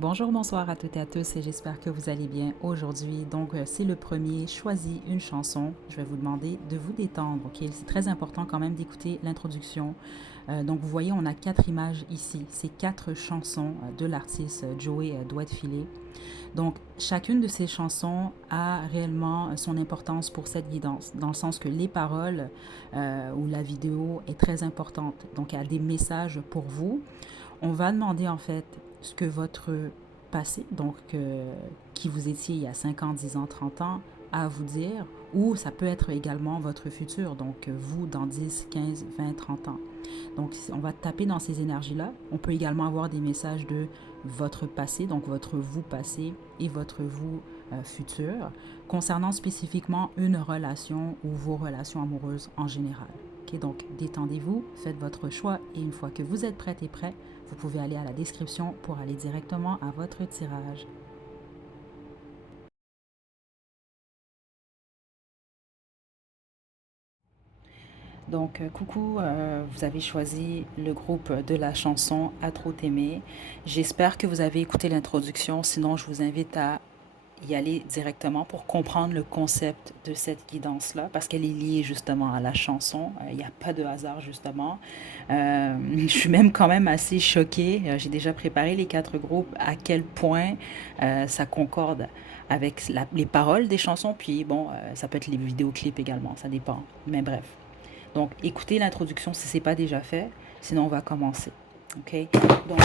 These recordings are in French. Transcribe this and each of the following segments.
Bonjour, bonsoir à toutes et à tous et j'espère que vous allez bien aujourd'hui. Donc, c'est le premier, choisis une chanson. Je vais vous demander de vous détendre, ok? C'est très important quand même d'écouter l'introduction. Donc, vous voyez, on a quatre images ici. C'est quatre chansons de l'artiste Joey Douette-Filé. Donc, chacune de ces chansons a réellement son importance pour cette guidance, dans le sens que les paroles ou la vidéo est très importante. Donc, il y a des messages pour vous. On va demander en fait ce que votre passé, donc qui vous étiez il y a 5 ans, 10 ans, 30 ans, a à vous dire, ou ça peut être également votre futur, donc vous dans 10, 15, 20, 30 ans. Donc on va taper dans ces énergies-là. On peut également avoir des messages de votre passé, donc votre vous passé et votre vous futur, concernant spécifiquement une relation ou vos relations amoureuses en général. Ok, donc détendez-vous, faites votre choix et une fois que vous êtes prête et prêt, vous pouvez aller à la description pour aller directement à votre tirage. Donc, coucou, vous avez choisi le groupe de la chanson À trop t'aimer. J'espère que vous avez écouté l'introduction, sinon je vous invite à y aller directement pour comprendre le concept de cette guidance-là, parce qu'elle est liée justement à la chanson. Il n'y a pas de hasard justement. Je suis même quand même assez choquée. J'ai déjà préparé les quatre groupes, à quel point ça concorde avec les paroles des chansons, puis bon, ça peut être les vidéoclips également, ça dépend. Mais bref. Donc, écoutez l'introduction si ce n'est pas déjà fait, sinon on va commencer. OK? Donc,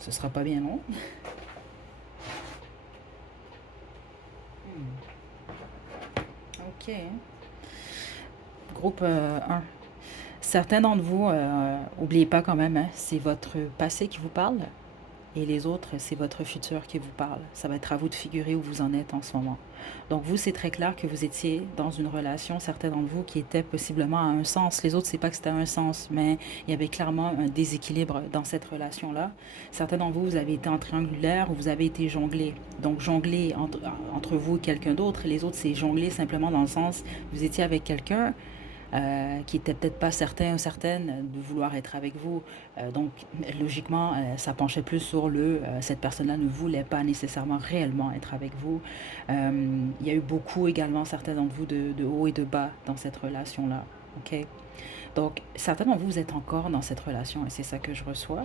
ce sera pas bien long. OK. Groupe 1. Certains d'entre vous, oubliez pas quand même, hein, c'est votre passé qui vous parle et les autres, c'est votre futur qui vous parle. Ça va être à vous de figurer où vous en êtes en ce moment. Donc vous, c'est très clair que vous étiez dans une relation, certains d'entre vous, qui était possiblement à un sens. Les autres, c'est pas que c'était à un sens, mais il y avait clairement un déséquilibre dans cette relation-là. Certains d'entre vous, vous avez été en triangulaire ou vous avez été jonglé. Donc jongler entre vous et quelqu'un d'autre. Les autres, c'est jongler simplement dans le sens, vous étiez avec quelqu'un, qui n'était peut-être pas certain ou certaine de vouloir être avec vous. Donc, logiquement, ça penchait plus sur cette personne-là ne voulait pas nécessairement réellement être avec vous. Il y a eu beaucoup également, certains d'entre vous, de haut et de bas dans cette relation-là. OK? Donc, certains d'entre vous, vous êtes encore dans cette relation et c'est ça que je reçois.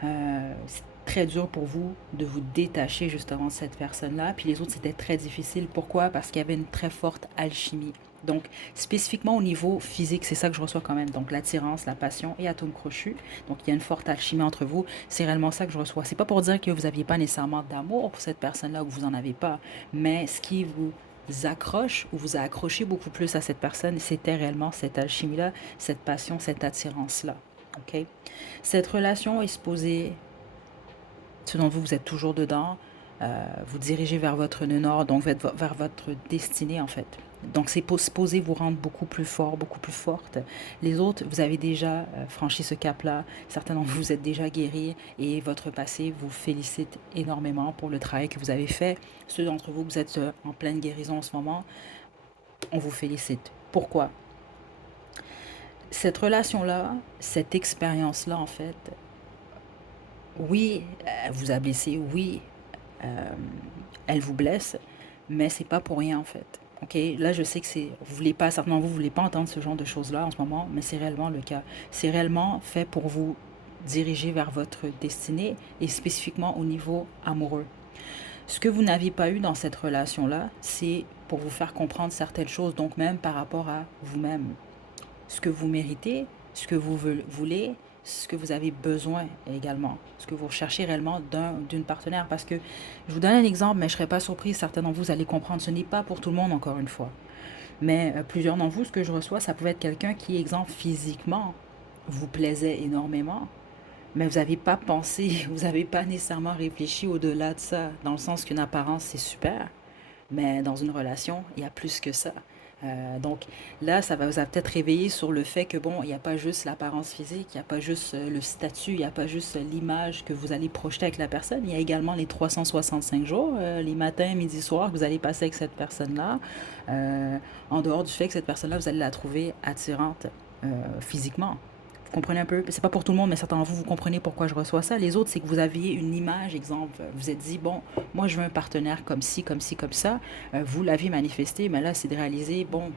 C'est très dur pour vous de vous détacher justement de cette personne-là. Puis les autres, c'était très difficile. Pourquoi? Parce qu'il y avait une très forte alchimie. Donc, spécifiquement au niveau physique, c'est ça que je reçois quand même. Donc, l'attirance, la passion et atome crochu. Donc, il y a une forte alchimie entre vous. C'est réellement ça que je reçois. C'est pas pour dire que vous n'aviez pas nécessairement d'amour pour cette personne-là ou que vous n'en avez pas. Mais ce qui vous accroche ou vous a accroché beaucoup plus à cette personne, c'était réellement cette alchimie-là, cette passion, cette attirance-là. OK? Cette relation est supposée, selon vous, vous êtes toujours dedans, vous dirigez vers votre nœud nord, donc vers votre destinée en fait. Donc c'est supposé vous rendre beaucoup plus fort, beaucoup plus forte. Les autres, vous avez déjà franchi ce cap-là. Certains d'entre vous, vous êtes déjà guéris et votre passé vous félicite énormément pour le travail que vous avez fait. Ceux d'entre vous, vous êtes en pleine guérison en ce moment, on vous félicite. Pourquoi? Cette relation-là, cette expérience-là, en fait, oui, elle vous a blessé, oui, euh, elle vous blesse, mais c'est pas pour rien en fait. Ok, là je sais que vous voulez pas, certainement vous voulez pas entendre ce genre de choses-là en ce moment, mais c'est réellement le cas. C'est réellement fait pour vous diriger vers votre destinée et spécifiquement au niveau amoureux. Ce que vous n'aviez pas eu dans cette relation-là, c'est pour vous faire comprendre certaines choses, donc même par rapport à vous-même, ce que vous méritez, ce que vous voulez, ce que vous avez besoin également, ce que vous recherchez réellement d'une partenaire. Parce que je vous donne un exemple, mais je ne serais pas surprise, certains d'entre vous allez comprendre, ce n'est pas pour tout le monde encore une fois. Mais plusieurs d'entre vous, ce que je reçois, ça pouvait être quelqu'un qui, exemple, physiquement, vous plaisait énormément, mais vous n'avez pas pensé, vous n'avez pas nécessairement réfléchi au-delà de ça, dans le sens qu'une apparence, c'est super, mais dans une relation, il y a plus que ça. Donc là, ça va vous a peut-être réveiller sur le fait que, bon, il n'y a pas juste l'apparence physique, il n'y a pas juste le statut, il n'y a pas juste l'image que vous allez projeter avec la personne, il y a également les 365 jours, les matins, midi, soir que vous allez passer avec cette personne-là, en dehors du fait que cette personne-là, vous allez la trouver attirante physiquement. Vous comprenez un peu? C'est pas pour tout le monde, mais certains d'entre vous, vous comprenez pourquoi je reçois ça. Les autres, c'est que vous aviez une image, exemple. Vous vous êtes dit, bon, moi, je veux un partenaire comme ci, comme ci, comme ça. Vous l'avez manifesté, mais là, c'est de réaliser, bon,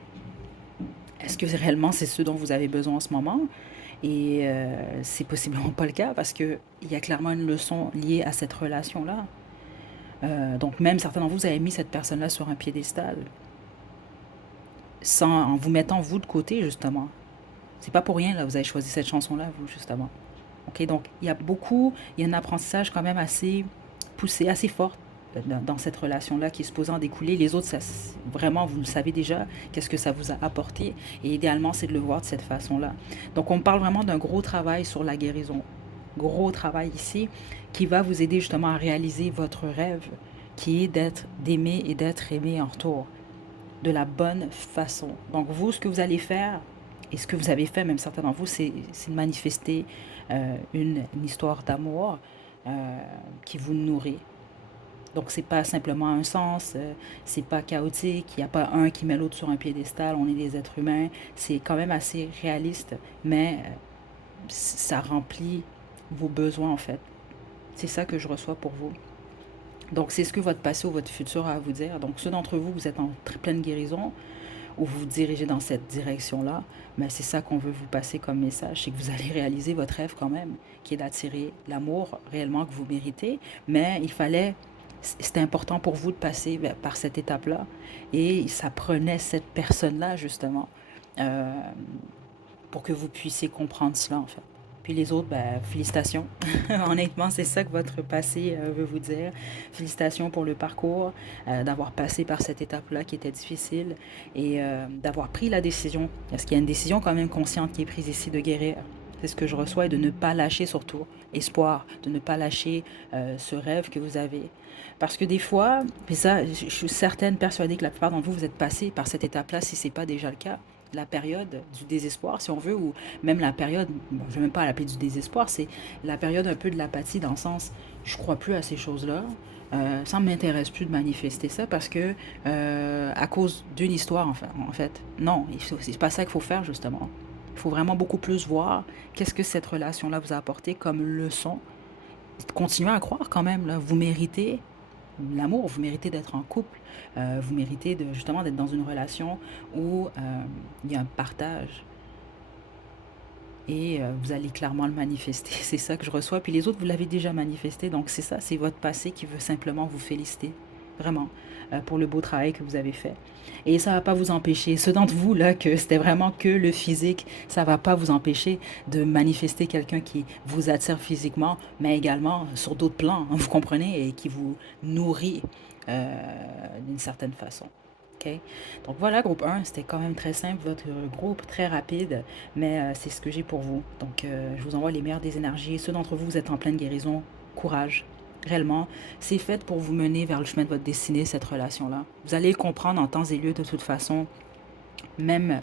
est-ce que réellement c'est ce dont vous avez besoin en ce moment? Et c'est possiblement pas le cas parce qu'il y a clairement une leçon liée à cette relation-là. Donc même certains d'entre vous, vous avez mis cette personne-là sur un piédestal sans, en vous mettant vous de côté, justement. C'est pas pour rien, là, vous avez choisi cette chanson-là, vous, justement. OK, donc il y a un apprentissage quand même assez poussé, assez fort dans cette relation-là qui est supposée en découler. Les autres, ça, vraiment, vous le savez déjà, qu'est-ce que ça vous a apporté. Et idéalement, c'est de le voir de cette façon-là. Donc, on parle vraiment d'un gros travail sur la guérison. Gros travail ici qui va vous aider justement à réaliser votre rêve qui est d'être, d'aimer et d'être aimé en retour de la bonne façon. Donc, vous, ce que vous allez faire, et ce que vous avez fait, même certains d'entre vous, c'est de manifester une histoire d'amour qui vous nourrit. Donc, c'est pas simplement un sens, c'est pas chaotique, il n'y a pas un qui met l'autre sur un piédestal, on est des êtres humains. C'est quand même assez réaliste, mais ça remplit vos besoins en fait. C'est ça que je reçois pour vous. Donc, c'est ce que votre passé ou votre futur a à vous dire. Donc, ceux d'entre vous, vous êtes en très pleine guérison, ou vous vous dirigez dans cette direction-là, mais c'est ça qu'on veut vous passer comme message, c'est que vous allez réaliser votre rêve quand même, qui est d'attirer l'amour réellement que vous méritez, mais c'était important pour vous de passer par cette étape-là, et ça prenait cette personne-là, justement, euh, pour que vous puissiez comprendre cela, en fait. Puis les autres, ben, félicitations. Honnêtement, c'est ça que votre passé veut vous dire. Félicitations pour le parcours, d'avoir passé par cette étape-là qui était difficile et d'avoir pris la décision. Parce qu'il y a une décision quand même consciente qui est prise ici de guérir. C'est ce que je reçois et de ne pas lâcher surtout espoir, de ne pas lâcher ce rêve que vous avez. Parce que des fois, puis ça, je suis certaine, persuadée que la plupart d'entre vous, vous êtes passé par cette étape-là si ce n'est pas déjà le cas. La période du désespoir, si on veut, ou même la période, bon, je ne vais même pas l'appeler du désespoir, c'est la période un peu de l'apathie dans le sens, je crois plus à ces choses-là, ça ne m'intéresse plus de manifester ça parce que, à cause d'une histoire, en fait, non, c'est pas ça qu'il faut faire justement. Il faut vraiment beaucoup plus voir qu'est-ce que cette relation-là vous a apporté comme leçon. Continuez à croire quand même, là, vous méritez l'amour, vous méritez d'être en couple, vous méritez de, justement d'être dans une relation où il y a un partage et vous allez clairement le manifester. C'est ça que je reçois. Puis les autres, vous l'avez déjà manifesté, donc c'est ça, c'est votre passé qui veut simplement vous féliciter, vraiment, pour le beau travail que vous avez fait. Et ça ne va pas vous empêcher, ceux d'entre vous là, que c'était vraiment que le physique, ça ne va pas vous empêcher de manifester quelqu'un qui vous attire physiquement, mais également sur d'autres plans, hein, vous comprenez, et qui vous nourrit d'une certaine façon. OK? Donc voilà, groupe 1, c'était quand même très simple, votre groupe très rapide, mais c'est ce que j'ai pour vous. Donc je vous envoie les meilleures des énergies. Ceux d'entre vous, vous êtes en pleine guérison, courage. Réellement, c'est fait pour vous mener vers le chemin de votre destinée, cette relation-là. Vous allez le comprendre en temps et lieu de toute façon, même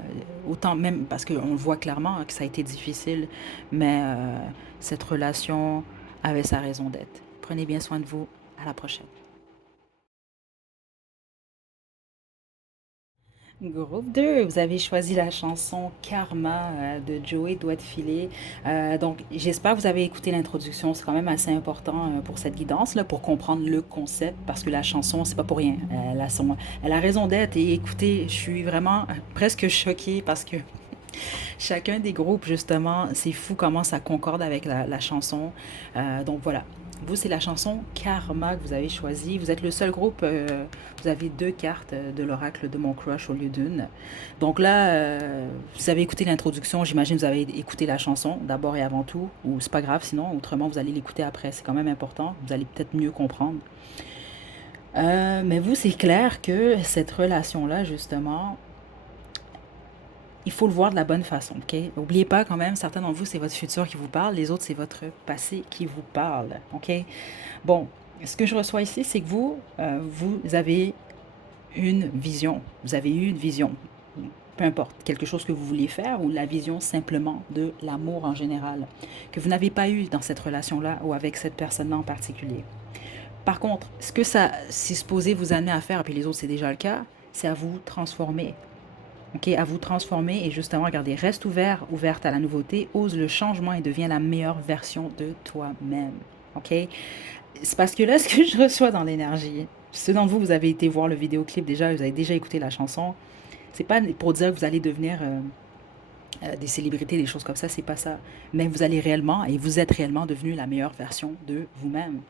autant, même parce qu'on le voit clairement hein, que ça a été difficile, mais cette relation avait sa raison d'être. Prenez bien soin de vous. À la prochaine. Groupe 2, vous avez choisi la chanson Karma de Joey Doit de Filer. Donc, j'espère que vous avez écouté l'introduction. C'est quand même assez important pour cette guidance, là, pour comprendre le concept, parce que la chanson, c'est pas pour rien. Elle a raison d'être. Et écoutez, je suis vraiment presque choquée parce que chacun des groupes, justement, c'est fou comment ça concorde avec la chanson. Donc voilà. Vous, c'est la chanson Karma que vous avez choisie. Vous êtes le seul groupe, vous avez deux cartes de l'oracle de mon crush au lieu d'une. Donc là, vous avez écouté l'introduction, j'imagine que vous avez écouté la chanson d'abord et avant tout, ou c'est pas grave sinon, autrement vous allez l'écouter après, c'est quand même important, vous allez peut-être mieux comprendre. Mais vous, c'est clair que cette relation-là, justement, il faut le voir de la bonne façon, OK? N'oubliez pas quand même, certains d'entre vous, c'est votre futur qui vous parle, les autres, c'est votre passé qui vous parle, OK? Bon, ce que je reçois ici, c'est que vous, vous avez une vision. Vous avez eu une vision, peu importe, quelque chose que vous vouliez faire ou la vision simplement de l'amour en général, que vous n'avez pas eu dans cette relation-là ou avec cette personne-là en particulier. Par contre, ce que ça, c'est supposé vous amener à faire, puis les autres, c'est déjà le cas, c'est à vous transformer. OK, à vous transformer et justement, regardez, reste ouvert, ouverte à la nouveauté, ose le changement et deviens la meilleure version de toi-même. OK? C'est parce que là, ce que je reçois dans l'énergie, ceux d'entre vous, vous avez été voir le vidéoclip déjà, vous avez déjà écouté la chanson, c'est pas pour dire que vous allez devenir des célébrités, des choses comme ça, c'est pas ça. Mais vous allez réellement, et vous êtes réellement devenu la meilleure version de vous-même.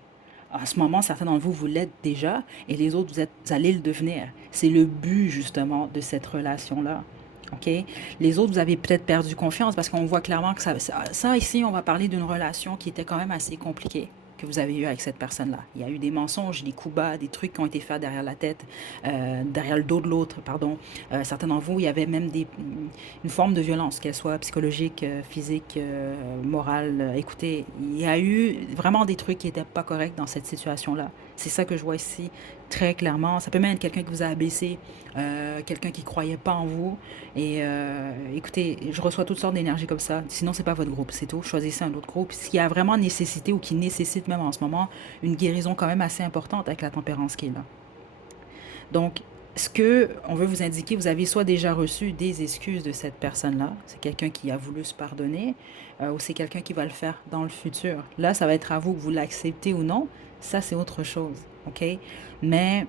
En ce moment, certains d'entre vous, vous l'êtes déjà, et les autres, vous allez le devenir. C'est le but, justement, de cette relation-là. OK? Les autres, vous avez peut-être perdu confiance parce qu'on voit clairement que ça, ici, on va parler d'une relation qui était quand même assez compliquée que vous avez eue avec cette personne-là. Il y a eu des mensonges, des coups bas, des trucs qui ont été faits derrière la tête, derrière le dos de l'autre, pardon. Certains d'entre vous, il y avait même une forme de violence, qu'elle soit psychologique, physique, morale. Écoutez, il y a eu vraiment des trucs qui n'étaient pas corrects dans cette situation-là. C'est ça que je vois ici très clairement. Ça peut même être quelqu'un qui vous a abaissé, quelqu'un qui croyait pas en vous. Et écoutez, je reçois toutes sortes d'énergie comme ça. Sinon, c'est pas votre groupe, c'est tout. Choisissez un autre groupe. S'il y a vraiment nécessité ou qui nécessite même en ce moment une guérison quand même assez importante avec la tempérance qui est là. Donc, ce que on veut vous indiquer, vous avez soit déjà reçu des excuses de cette personne-là, c'est quelqu'un qui a voulu se pardonner, ou c'est quelqu'un qui va le faire dans le futur. Là, ça va être à vous que vous l'acceptez ou non. Ça, c'est autre chose, ok? Mais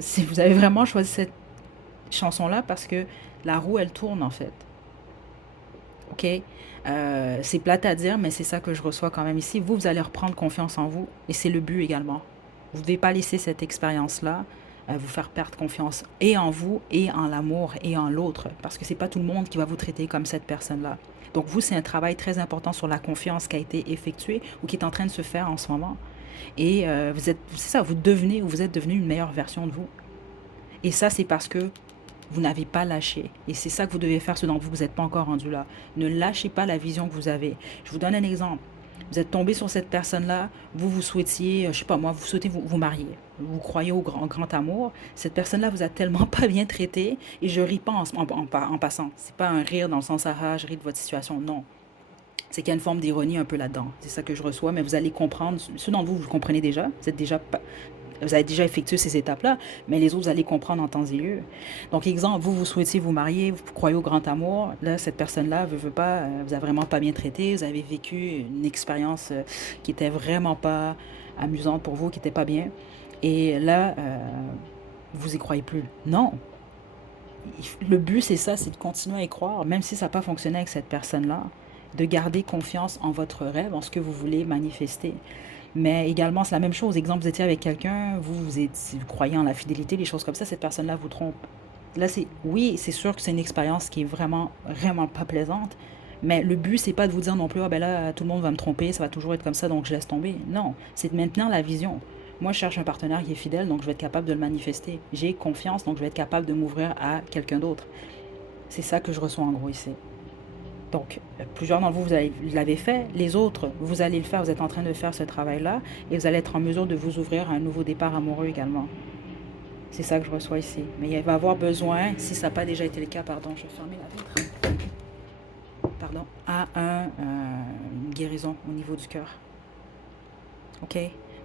si vous avez vraiment choisi cette chanson-là, parce que la roue, elle tourne en fait, ok? C'est plate à dire, mais c'est ça que je reçois quand même ici. Vous, vous allez reprendre confiance en vous, et c'est le but également. Vous ne devez pas laisser cette expérience-là vous faire perdre confiance et en vous, et en l'amour, et en l'autre. Parce que c'est pas tout le monde qui va vous traiter comme cette personne-là. Donc vous, c'est un travail très important sur la confiance qui a été effectué ou qui est en train de se faire en ce moment. Et vous êtes, c'est ça, vous devenez ou vous êtes devenu une meilleure version de vous. Et ça, c'est parce que vous n'avez pas lâché. Et c'est ça que vous devez faire, ce dont vous n'êtes pas encore rendu là. Ne lâchez pas la vision que vous avez. Je vous donne un exemple. Vous êtes tombé sur cette personne-là, vous souhaitiez, je sais pas moi, vous souhaitez vous marier. Vous croyez au grand amour. Cette personne-là vous a tellement pas bien traité, et je ris pas en passant. C'est pas un rire dans le sens ah, je ris de votre situation. Non. C'est qu'il y a une forme d'ironie un peu là-dedans. C'est ça que je reçois, mais vous allez comprendre. Ceux d'entre vous, vous comprenez déjà. Vous avez déjà effectué ces étapes-là, mais les autres, vous allez comprendre en temps et lieu. Donc, exemple, vous souhaitiez vous marier, vous croyez au grand amour. Là, cette personne-là veut pas, vous a vraiment pas bien traité. Vous avez vécu une expérience qui était vraiment pas amusante pour vous, qui était pas bien. Et là, vous y croyez plus. Non. Le but, c'est ça, c'est de continuer à y croire, même si ça n'a pas fonctionné avec cette personne-là, de garder confiance en votre rêve, en ce que vous voulez manifester. Mais également, c'est la même chose. Exemple, vous étiez avec quelqu'un, vous croyez en la fidélité, les choses comme ça, cette personne-là vous trompe. Là, oui, c'est sûr que c'est une expérience qui est vraiment, vraiment pas plaisante. Mais le but, c'est pas de vous dire non plus, ah ben là, tout le monde va me tromper, ça va toujours être comme ça, donc je laisse tomber. Non, c'est de maintenir la vision. Moi, je cherche un partenaire qui est fidèle, donc je vais être capable de le manifester. J'ai confiance, donc je vais être capable de m'ouvrir à quelqu'un d'autre. C'est ça que je reçois en gros ici. Donc, plusieurs d'entre vous, vous l'avez fait. Les autres, vous allez le faire. Vous êtes en train de faire ce travail-là. Et vous allez être en mesure de vous ouvrir à un nouveau départ amoureux également. C'est ça que je reçois ici. Mais il va y avoir besoin, si ça n'a pas déjà été le cas, pardon, je vais fermer la vitre. Pardon, à une guérison au niveau du cœur. OK?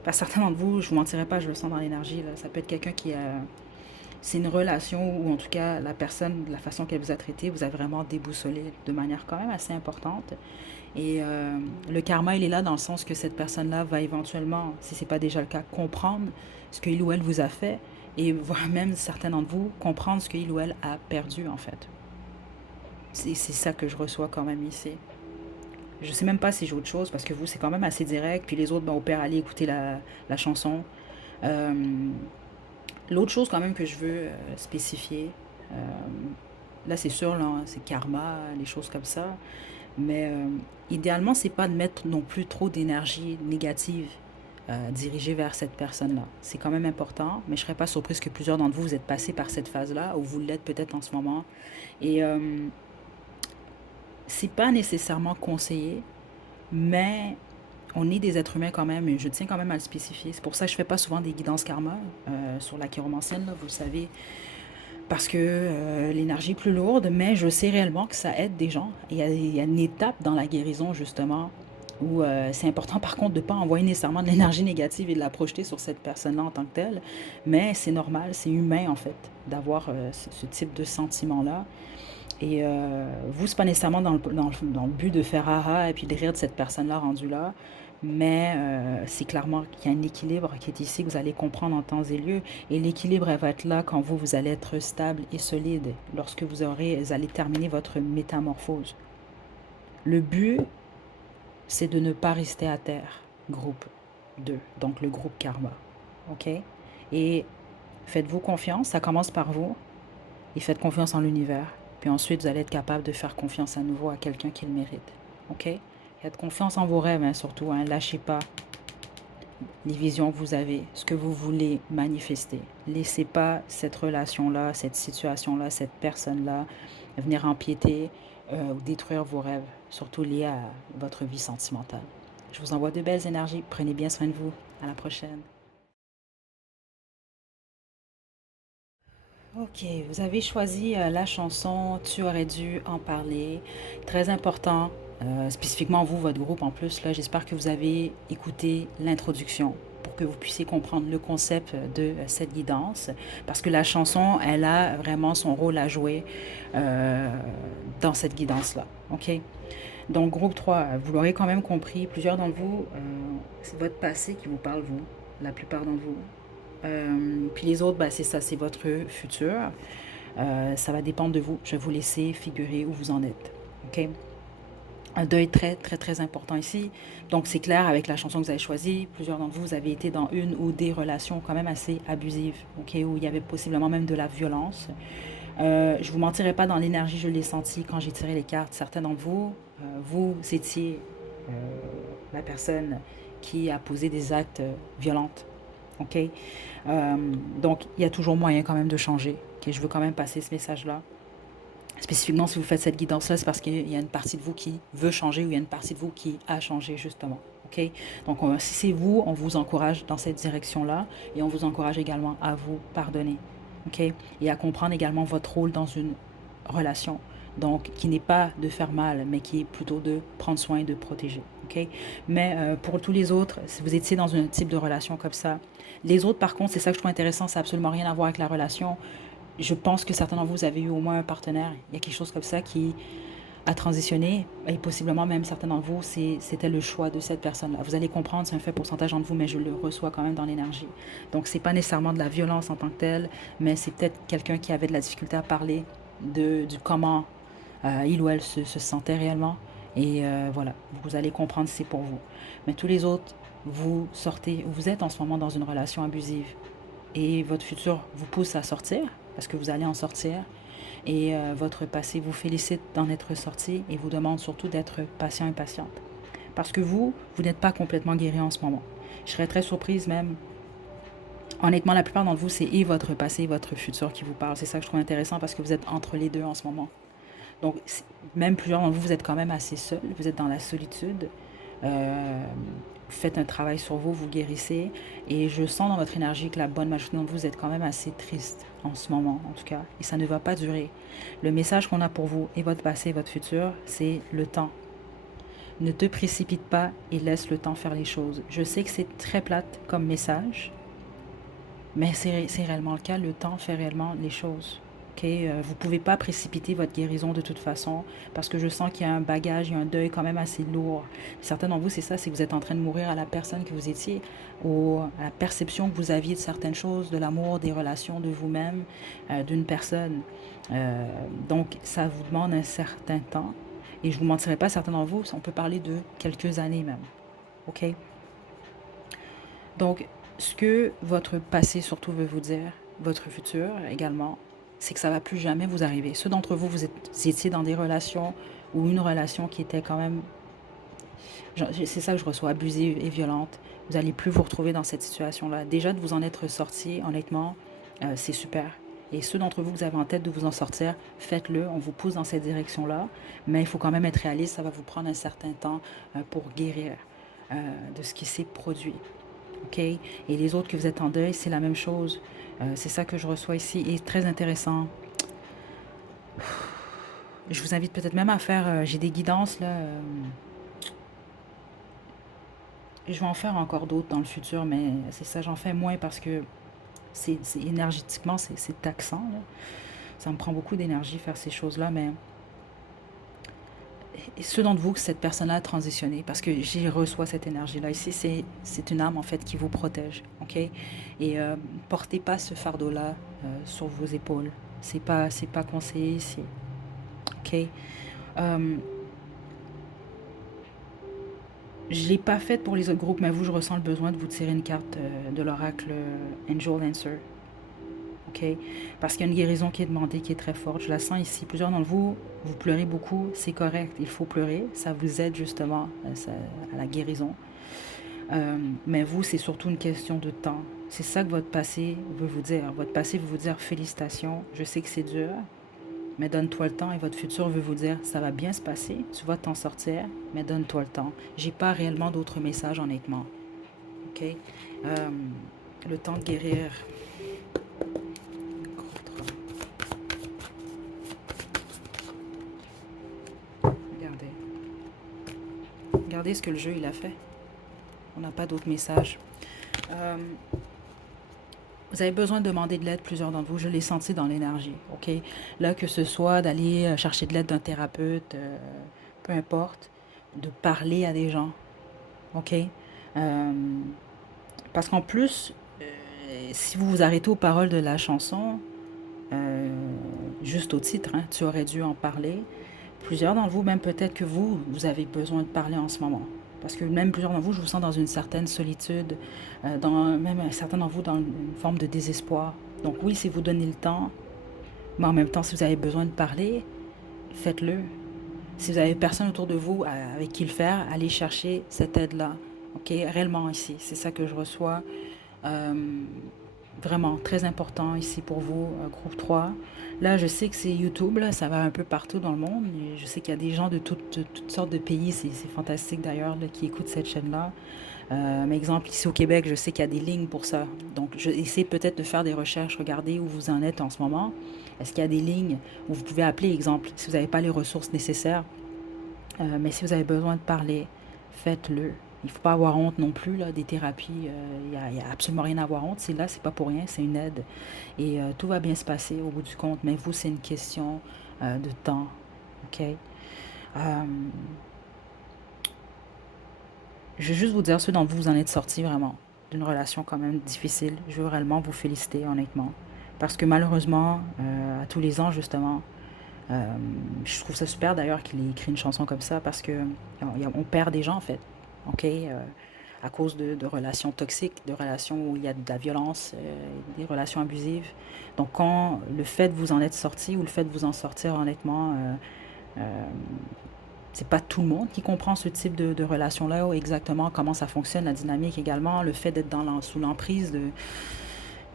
Parce que certains d'entre vous, je ne vous mentirai pas, je le sens dans l'énergie. Là. Ça peut être quelqu'un qui a... C'est une relation où, en tout cas, la personne, la façon qu'elle vous a traité, vous a vraiment déboussolé de manière quand même assez importante. Et le karma, il est là dans le sens que cette personne-là va éventuellement, si ce n'est pas déjà le cas, comprendre ce qu'il ou elle vous a fait et voire même certains d'entre vous comprendre ce qu'il ou elle a perdu en fait. C'est ça que je reçois quand même ici. Je sais même pas si j'ai autre chose parce que vous, c'est quand même assez direct. Puis les autres, ben, au pire, allez écouter la chanson. Euh, L'autre chose quand même que je veux spécifier, euh, là c'est sûr, là, c'est karma, les choses comme ça. Mais idéalement, c'est pas de mettre non plus trop d'énergie négative dirigée vers cette personne-là. C'est quand même important, mais je serais pas surprise que plusieurs d'entre vous, vous êtes passés par cette phase-là, ou vous l'êtes peut-être en ce moment. Et c'est pas nécessairement conseillé, mais on est des êtres humains quand même, et je tiens quand même à le spécifier. C'est pour ça que je fais pas souvent des guidances karma sur la chiromancienne, là, vous le savez, parce que l'énergie est plus lourde, mais je sais réellement que ça aide des gens. Il y a une étape dans la guérison, justement, Ou c'est important par contre de ne pas envoyer nécessairement de l'énergie négative et de la projeter sur cette personne-là en tant que telle. Mais c'est normal, c'est humain en fait d'avoir ce type de sentiment-là. Et vous, c'est pas nécessairement dans le but de faire aha et puis de rire de cette personne-là rendue là, mais c'est clairement qu'il y a un équilibre qui est ici, que vous allez comprendre en temps et lieu. Et l'équilibre, elle va être là quand vous allez être stable et solide, lorsque vous allez terminer votre métamorphose. Le but, c'est de ne pas rester à terre, groupe 2, donc le groupe karma. OK? Et faites-vous confiance, ça commence par vous, et faites confiance en l'univers. Puis ensuite, vous allez être capable de faire confiance à nouveau à quelqu'un qui le mérite. OK? Faites confiance en vos rêves, hein, surtout. Hein, lâchez pas les visions que vous avez, ce que vous voulez manifester. Laissez pas cette relation-là, cette situation-là, cette personne-là venir empiéter ou détruire vos rêves, surtout liés à votre vie sentimentale. Je vous envoie de belles énergies. Prenez bien soin de vous. À la prochaine. Ok, vous avez choisi la chanson Tu aurais dû en parler. Très important, spécifiquement vous, votre groupe en plus. Là, j'espère que vous avez écouté l'introduction pour que vous puissiez comprendre le concept de cette guidance. Parce que la chanson, elle a vraiment son rôle à jouer euh, dans cette guidance-là. Ok? Donc, groupe 3, vous l'aurez quand même compris, plusieurs d'entre vous, c'est votre passé qui vous parle, vous, la plupart d'entre vous. Puis les autres, bah, c'est ça, c'est votre futur. Ça va dépendre de vous. Je vais vous laisser figurer où vous en êtes. OK? Un deuil très, très, très important ici. Donc, c'est clair, avec la chanson que vous avez choisie, plusieurs d'entre vous, vous avez été dans une ou des relations quand même assez abusives, OK? Où il y avait possiblement même de la violence. Je vous mentirai pas, dans l'énergie, je l'ai senti quand j'ai tiré les cartes. Certains d'entre vous, vous étiez euh, la personne qui a posé des actes violents. OK? Donc, il y a toujours moyen quand même de changer. OK? Je veux quand même passer ce message-là. Spécifiquement, si vous faites cette guidance-là, c'est parce qu'il y a une partie de vous qui veut changer ou il y a une partie de vous qui a changé, justement. OK? Donc, si c'est vous, on vous encourage dans cette direction-là et on vous encourage également à vous pardonner. OK? Et à comprendre également votre rôle dans une relation. Donc, qui n'est pas de faire mal, mais qui est plutôt de prendre soin et de protéger. OK? Mais pour tous les autres, si vous étiez dans un type de relation comme ça, les autres, par contre, c'est ça que je trouve intéressant, ça n'a absolument rien à voir avec la relation. Je pense que certains d'entre vous, vous avez eu au moins un partenaire. Il y a quelque chose comme ça qui a transitionné et possiblement même certains d'entre vous, c'était le choix de cette personne-là. Vous allez comprendre, c'est un fait pourcentage entre vous, mais je le reçois quand même dans l'énergie. Donc, c'est pas nécessairement de la violence en tant que telle, mais c'est peut-être quelqu'un qui avait de la difficulté à parler du comment il ou elle se sentait réellement. Et voilà, vous allez comprendre si c'est pour vous. Mais tous les autres, vous êtes en ce moment dans une relation abusive et votre futur vous pousse à sortir parce que vous allez en sortir et votre passé vous félicite d'en être sorti et vous demande surtout d'être patient et patiente. Parce que vous n'êtes pas complètement guéri en ce moment. Je serais très surprise même. Honnêtement, la plupart d'entre vous, c'est et votre passé et votre futur qui vous parlent. C'est ça que je trouve intéressant parce que vous êtes entre les deux en ce moment. Donc, même plusieurs d'entre vous, vous êtes quand même assez seul. Vous êtes dans la solitude. Euh, faites un travail sur vous, vous guérissez. Et je sens dans votre énergie que la bonne majorité d'entre vous, vous êtes quand même assez triste en ce moment, en tout cas. Et ça ne va pas durer. Le message qu'on a pour vous et votre passé et votre futur, c'est le temps. Ne te précipite pas et laisse le temps faire les choses. Je sais que c'est très plate comme message, mais c'est réellement le cas. Le temps fait réellement les choses. Ok, vous ne pouvez pas précipiter votre guérison de toute façon parce que je sens qu'il y a un bagage, il y a un deuil quand même assez lourd. Certains d'entre vous, c'est ça, c'est que vous êtes en train de mourir à la personne que vous étiez ou à la perception que vous aviez de certaines choses, de l'amour, des relations, de vous-même, d'une personne. Euh, donc, ça vous demande un certain temps. Et je ne vous mentirai pas, certains d'entre vous, on peut parler de quelques années même. OK? Donc, ce que votre passé surtout veut vous dire, votre futur également, c'est que ça va plus jamais vous arriver. Ceux d'entre vous, vous étiez dans des relations ou une relation qui était quand même, c'est ça que je reçois, abusive et violente. Vous n'allez plus vous retrouver dans cette situation-là. Déjà de vous en être sorti, honnêtement, c'est super. Et ceux d'entre vous que vous avez en tête de vous en sortir, faites-le. On vous pousse dans cette direction-là. Mais il faut quand même être réaliste. Ça va vous prendre un certain temps pour guérir de ce qui s'est produit. OK? Et les autres que vous êtes en deuil, c'est la même chose. C'est ça que je reçois ici. Et très intéressant. Je vous invite peut-être même à faire, j'ai des guidances là. je vais en faire encore d'autres dans le futur, mais c'est ça, j'en fais moins parce que énergétiquement, c'est taxant, là. Ça me prend beaucoup d'énergie faire ces choses-là, mais et ceux d'entre vous que cette personne-là a transitionné, parce que j'y reçois cette énergie-là. Ici, c'est une âme, en fait, qui vous protège, ok? Et portez pas ce fardeau-là sur vos épaules. C'est pas conseillé ici, ok? Euh, je l'ai pas faite pour les autres groupes, mais vous, je ressens le besoin de vous tirer une carte de l'oracle Angel Answer, ok? Parce qu'il y a une guérison qui est demandée, qui est très forte. Je la sens ici. Plusieurs d'entre vous, vous pleurez beaucoup, c'est correct. Il faut pleurer. Ça vous aide justement à la guérison. Mais vous, c'est surtout une question de temps. C'est ça que votre passé veut vous dire. Votre passé veut vous dire félicitations. Je sais que c'est dur, mais donne-toi le temps. Et votre futur veut vous dire ça va bien se passer. Tu vas t'en sortir, mais donne-toi le temps. J'ai pas réellement d'autres messages, honnêtement. Ok? Euh, le temps de guérir. Regardez. Regardez ce que le jeu il a fait. On n'a pas d'autres messages. Euh, Vous avez besoin de demander de l'aide, plusieurs d'entre vous. Je l'ai senti dans l'énergie, ok? Là, que ce soit d'aller chercher de l'aide d'un thérapeute, peu importe, de parler à des gens, ok? Euh, Parce qu'en plus, si vous vous arrêtez aux paroles de la chanson, euh, juste au titre, hein, tu aurais dû en parler. Plusieurs d'entre vous, même peut-être que vous avez besoin de parler en ce moment. Parce que même plusieurs d'entre vous, je vous sens dans une certaine solitude, même certains d'entre vous dans une forme de désespoir. Donc oui, si vous donnez le temps, mais en même temps, si vous avez besoin de parler, faites-le. Si vous avez personne autour de vous avec qui le faire, allez chercher cette aide-là. Ok, réellement ici, c'est ça que je reçois. Euh, Vraiment très important ici pour vous, groupe 3. Là, je sais que c'est YouTube, là, ça va un peu partout dans le monde. Et je sais qu'il y a des gens de toutes sortes de pays, c'est fantastique d'ailleurs, là, qui écoutent cette chaîne-là. Mais exemple, ici au Québec, je sais qu'il y a des lignes pour ça. Donc, je essaie peut-être de faire des recherches, regarder où vous en êtes en ce moment. Est-ce qu'il y a des lignes où vous pouvez appeler, exemple, si vous n'avez pas les ressources nécessaires. Mais si vous avez besoin de parler, faites-le. Il ne faut pas avoir honte non plus là, des thérapies. Il n'y a absolument rien à avoir honte. C'est là, c'est pas pour rien, c'est une aide. Et tout va bien se passer au bout du compte. Mais vous, c'est une question de temps. OK? Euh, je vais juste vous dire, ceux d'entre vous, vous en êtes sortis vraiment d'une relation quand même difficile. Je veux réellement vous féliciter, honnêtement. Parce que malheureusement, à tous les ans, justement, je trouve ça super d'ailleurs qu'il ait écrit une chanson comme ça parce que on perd des gens en fait, ok, à cause de relations toxiques, de relations où il y a de la violence, des relations abusives. Donc quand le fait de vous en être sorti ou le fait de vous en sortir honnêtement, c'est pas tout le monde qui comprend ce type de relation-là, ou exactement comment ça fonctionne, la dynamique également, le fait d'être sous l'emprise de...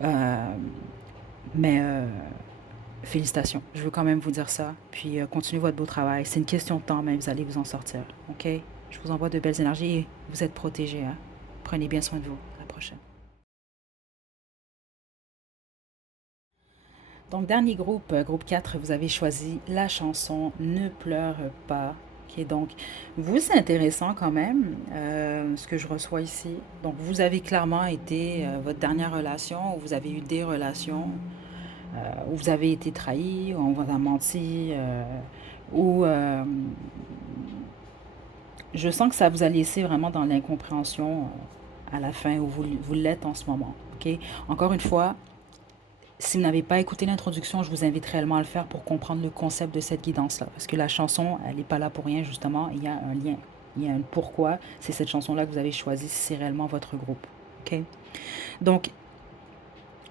euh, mais félicitations, je veux quand même vous dire ça. Puis continuez votre beau travail. C'est une question de temps, mais vous allez vous en sortir. OK? Je vous envoie de belles énergies et vous êtes protégés. Hein? Prenez bien soin de vous. À la prochaine. Donc, dernier groupe, groupe 4, vous avez choisi la chanson Ne pleure pas. Ok, donc, vous, c'est intéressant quand même, ce que je reçois ici. Donc, vous avez clairement été, votre dernière relation, ou vous avez eu des relations, où vous avez été trahi, où on vous a menti, où je sens que ça vous a laissé vraiment dans l'incompréhension à la fin, où vous l'êtes en ce moment. Ok. Encore une fois, si vous n'avez pas écouté l'introduction, je vous invite réellement à le faire pour comprendre le concept de cette guidance-là. Parce que la chanson, elle n'est pas là pour rien, justement. Il y a un lien. Il y a un pourquoi. C'est cette chanson-là que vous avez choisie si c'est réellement votre groupe. OK? Donc,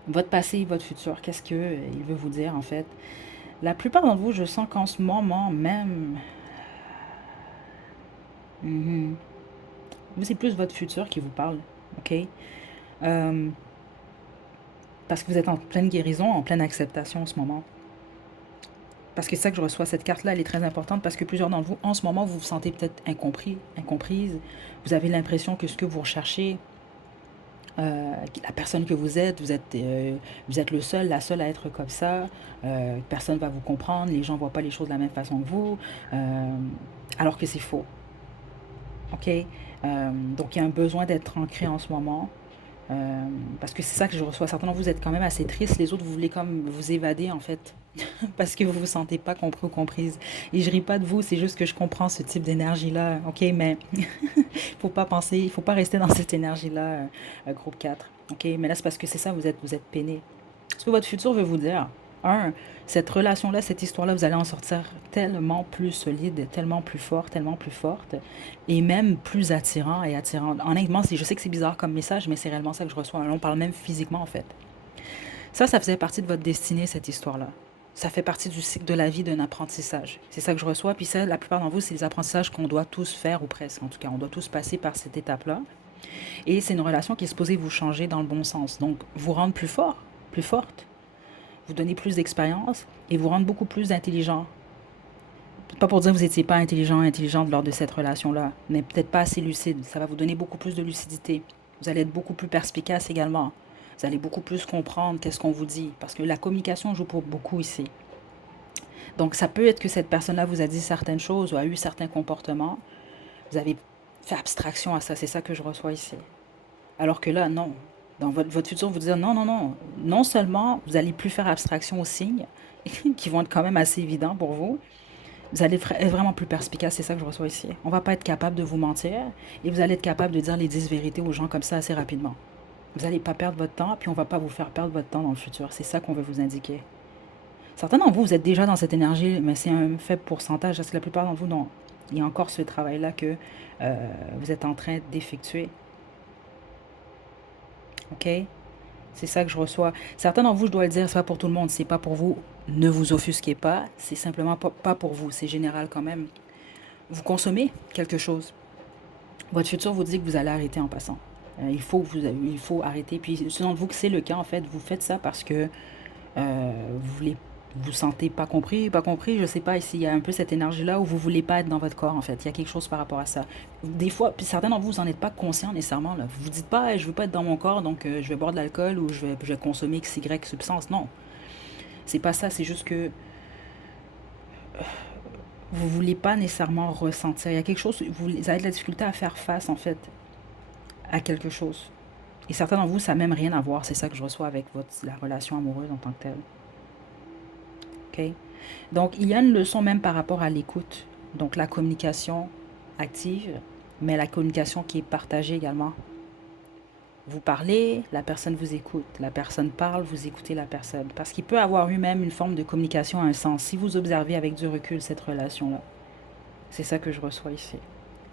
votre passé et votre futur, qu'est-ce qu'il veut vous dire, en fait? La plupart d'entre vous, je sens qu'en ce moment même, mhm, c'est plus votre futur qui vous parle. OK? Euh, Parce que vous êtes en pleine guérison, en pleine acceptation en ce moment. Parce que c'est ça que je reçois, cette carte-là, elle est très importante parce que plusieurs d'entre vous, en ce moment, vous vous sentez peut-être incompris, incomprise. Vous avez l'impression que ce que vous recherchez, la personne que vous êtes le seul, la seule à être comme ça. Personne ne va vous comprendre, les gens ne voient pas les choses de la même façon que vous, alors que c'est faux. OK? Donc, il y a un besoin d'être ancré en ce moment. Parce que c'est ça que je reçois. Certains d'entre vous êtes quand même assez tristes. Les autres, vous voulez comme vous évader, en fait. Parce que vous vous sentez pas compris ou comprise. Et je ris pas de vous, c'est juste que je comprends ce type d'énergie-là. OK? Mais faut pas penser, il faut pas rester dans cette énergie-là, groupe 4. OK? Mais là, c'est parce que c'est ça, vous êtes peiné. Ce que votre futur veut vous dire, un, cette relation-là, cette histoire-là, vous allez en sortir tellement plus solide, tellement plus fort, tellement plus forte, et même plus attirant et attirant. Honnêtement, je sais que c'est bizarre comme message, mais c'est réellement ça que je reçois. On parle même physiquement, en fait. Ça faisait partie de votre destinée, cette histoire-là. Ça fait partie du cycle de la vie d'un apprentissage. C'est ça que je reçois. Puis ça, la plupart d'entre vous, c'est des apprentissages qu'on doit tous faire, ou presque. En tout cas, on doit tous passer par cette étape-là. Et c'est une relation qui est supposée vous changer dans le bon sens. Donc, vous rendre plus fort, plus forte, vous donner plus d'expérience et vous rendre beaucoup plus intelligent. Pas pour dire que vous n'étiez pas intelligent, intelligente lors de cette relation-là, mais peut-être pas assez lucide. Ça va vous donner beaucoup plus de lucidité. Vous allez être beaucoup plus perspicace également. Vous allez beaucoup plus comprendre qu'est-ce qu'on vous dit, parce que la communication joue pour beaucoup ici. Donc, ça peut être que cette personne-là vous a dit certaines choses ou a eu certains comportements. Vous avez fait abstraction à ça. C'est ça que je reçois ici. Alors que là, non. Dans votre futur, vous dire non, non, non. Non seulement vous allez plus faire abstraction aux signes, qui vont être quand même assez évidents pour vous, vous allez être vraiment plus perspicace, c'est ça que je reçois ici. On va pas être capable de vous mentir et vous allez être capable de dire les 10 vérités aux gens comme ça assez rapidement. Vous n'allez pas perdre votre temps, puis on va pas vous faire perdre votre temps dans le futur. C'est ça qu'on veut vous indiquer. Certains d'entre vous, vous êtes déjà dans cette énergie, mais c'est un faible pourcentage, parce que la plupart d'entre vous, non. Il y a encore ce travail-là que vous êtes en train d'effectuer. OK? C'est ça que je reçois. Certains d'entre vous, je dois le dire, c'est pas pour tout le monde, c'est pas pour vous. Ne vous offusquez pas, c'est simplement pas pour vous, c'est général quand même. Vous consommez quelque chose. Votre futur vous dit que vous allez arrêter en passant. Il faut arrêter. Puis, selon vous que c'est le cas, en fait, vous faites ça parce que vous voulez vous sentez pas compris, je sais pas s'il y a un peu cette énergie-là où vous voulez pas être dans votre corps, en fait. Il y a quelque chose par rapport à ça. Des fois, puis certains d'entre vous, vous n'en êtes pas conscients nécessairement, là. Vous vous dites pas, hey, je veux pas être dans mon corps, donc je vais boire de l'alcool ou je vais consommer XY substance. Non, c'est pas ça, c'est juste que vous voulez pas nécessairement ressentir. Il y a quelque chose, vous avez de la difficulté à faire face, en fait, à quelque chose. Et certains d'entre vous, ça n'a même rien à voir. C'est ça que je reçois avec la relation amoureuse en tant que telle. OK? Donc, il y a une leçon même par rapport à l'écoute. Donc, la communication active, mais la communication qui est partagée également. Vous parlez, la personne vous écoute. La personne parle, vous écoutez la personne. Parce qu'il peut avoir eu même une forme de communication à un sens. Si vous observez avec du recul cette relation-là, c'est ça que je reçois ici.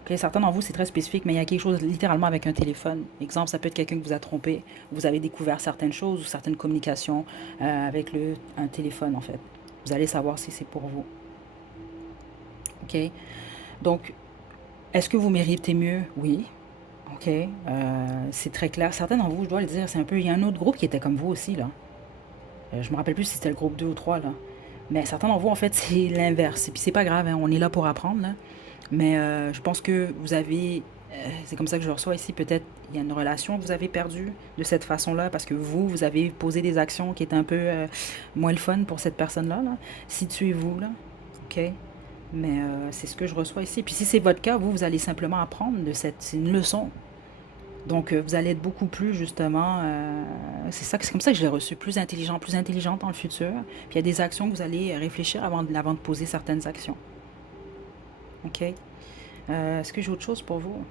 Okay, certains d'entre vous, c'est très spécifique, mais il y a quelque chose littéralement avec un téléphone. Exemple, ça peut être quelqu'un qui vous a trompé. Vous avez découvert certaines choses ou certaines communications avec un téléphone, en fait. Vous allez savoir si c'est pour vous. OK? Donc, est-ce que vous méritez mieux? Oui. OK? C'est très clair. Certains d'entre vous, je dois le dire, c'est un peu... Il y a un autre groupe qui était comme vous aussi, là. Je me rappelle plus si c'était le groupe 2 ou 3 là. Mais certains d'entre vous, en fait, c'est l'inverse. Et puis, c'est pas grave, hein, on est là pour apprendre, là. Mais je pense que vous avez... c'est comme ça que je reçois ici. Peut-être il y a une relation que vous avez perdue de cette façon-là parce que vous avez posé des actions qui étaient un peu moins le fun pour cette personne-là. Là. Situez-vous, là. OK? Mais c'est ce que je reçois ici. Puis si c'est votre cas, vous allez simplement apprendre de cette... C'est une leçon. Donc, vous allez être beaucoup plus, justement... c'est comme ça que je l'ai reçu. Plus intelligent, plus intelligente dans le futur. Puis il y a des actions que vous allez réfléchir avant de poser certaines actions. OK? Est-ce que j'ai autre chose pour vous?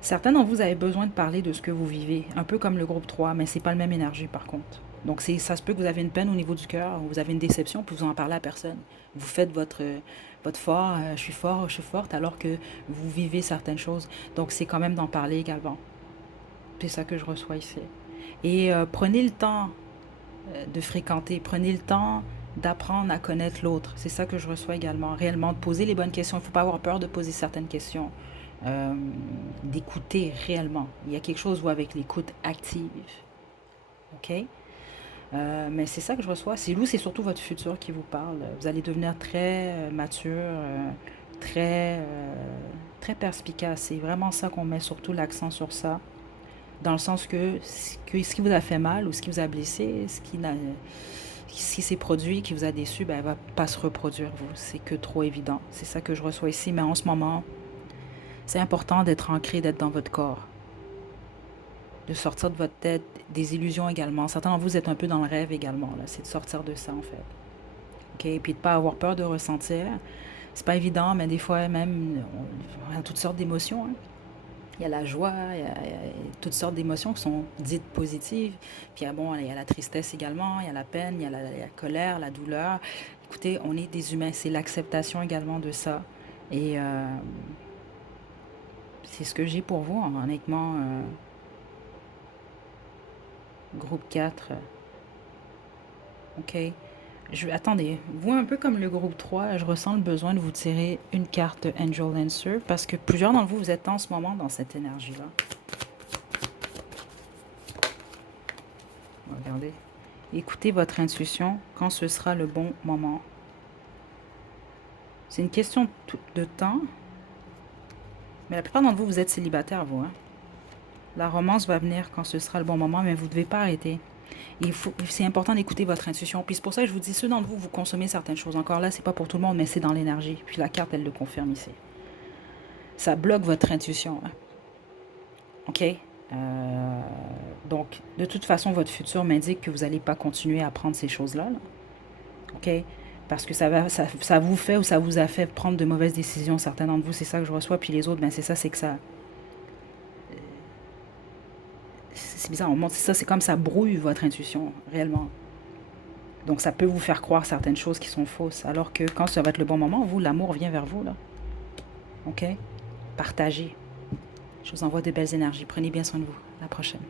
Certains d'entre vous avez besoin de parler de ce que vous vivez, un peu comme le groupe 3, mais c'est pas le même énergie par contre. Donc ça se peut que vous avez une peine au niveau du cœur, vous avez une déception, puis vous en parlez à personne. Vous faites votre fort, je suis forte, alors que vous vivez certaines choses. Donc c'est quand même d'en parler également. C'est ça que je reçois ici. Et prenez le temps de fréquenter, prenez le temps d'apprendre à connaître l'autre. C'est ça que je reçois également. Réellement, de poser les bonnes questions. Il ne faut pas avoir peur de poser certaines questions. Euh, D'écouter réellement. Il y a quelque chose où avec l'écoute active. OK? Mais c'est ça que je reçois. C'est surtout votre futur qui vous parle. Vous allez devenir très mature, très, très perspicace. C'est vraiment ça qu'on met surtout l'accent sur ça. Dans le sens que ce qui vous a fait mal ou ce qui vous a blessé, ce qui s'est produit, qui vous a déçu, ben, elle ne va pas se reproduire, vous. C'est que trop évident. C'est ça que je reçois ici. Mais en ce moment, C'est important d'être ancré, d'être dans votre corps, de sortir de votre tête, des illusions également. Certains d'entre vous êtes un peu dans le rêve également, là. C'est de sortir de ça, en fait. OK? Et puis de ne pas avoir peur de ressentir. C'est pas évident, mais des fois, même, on a toutes sortes d'émotions, hein. Il y a la joie, il y a toutes sortes d'émotions qui sont dites positives. Puis bon, il y a la tristesse également, il y a la peine, il y a la colère, la douleur. Écoutez, on est des humains, c'est l'acceptation également de ça. Et c'est ce que j'ai pour vous, hein, honnêtement. Groupe 4, OK. Attendez, vous, un peu comme le groupe 3, je ressens le besoin de vous tirer une carte Angel Answer parce que plusieurs d'entre vous, vous êtes en ce moment dans cette énergie-là. Regardez. Écoutez votre intuition quand ce sera le bon moment. C'est une question de temps. Mais la plupart d'entre vous, vous êtes célibataire, vous. Hein? La romance va venir quand ce sera le bon moment, mais vous ne devez pas arrêter. C'est important d'écouter votre intuition. Puis c'est pour ça que je vous dis, ceux d'entre vous, vous consommez certaines choses. Encore là, c'est pas pour tout le monde, mais c'est dans l'énergie. Puis la carte, elle le confirme ici. Ça bloque votre intuition. Hein? OK? Donc, de toute façon, votre futur m'indique que vous n'allez pas continuer à prendre ces choses-là. Là. OK? Parce que ça vous fait ou ça vous a fait prendre de mauvaises décisions. Certains d'entre vous, c'est ça que je reçois. Puis les autres, ben c'est ça, c'est que ça... C'est bizarre, on montre ça, c'est comme ça brouille votre intuition, réellement. Donc, ça peut vous faire croire certaines choses qui sont fausses. Alors que quand ça va être le bon moment, vous, l'amour vient vers vous, là. OK? Partagez. Je vous envoie de belles énergies. Prenez bien soin de vous. À la prochaine.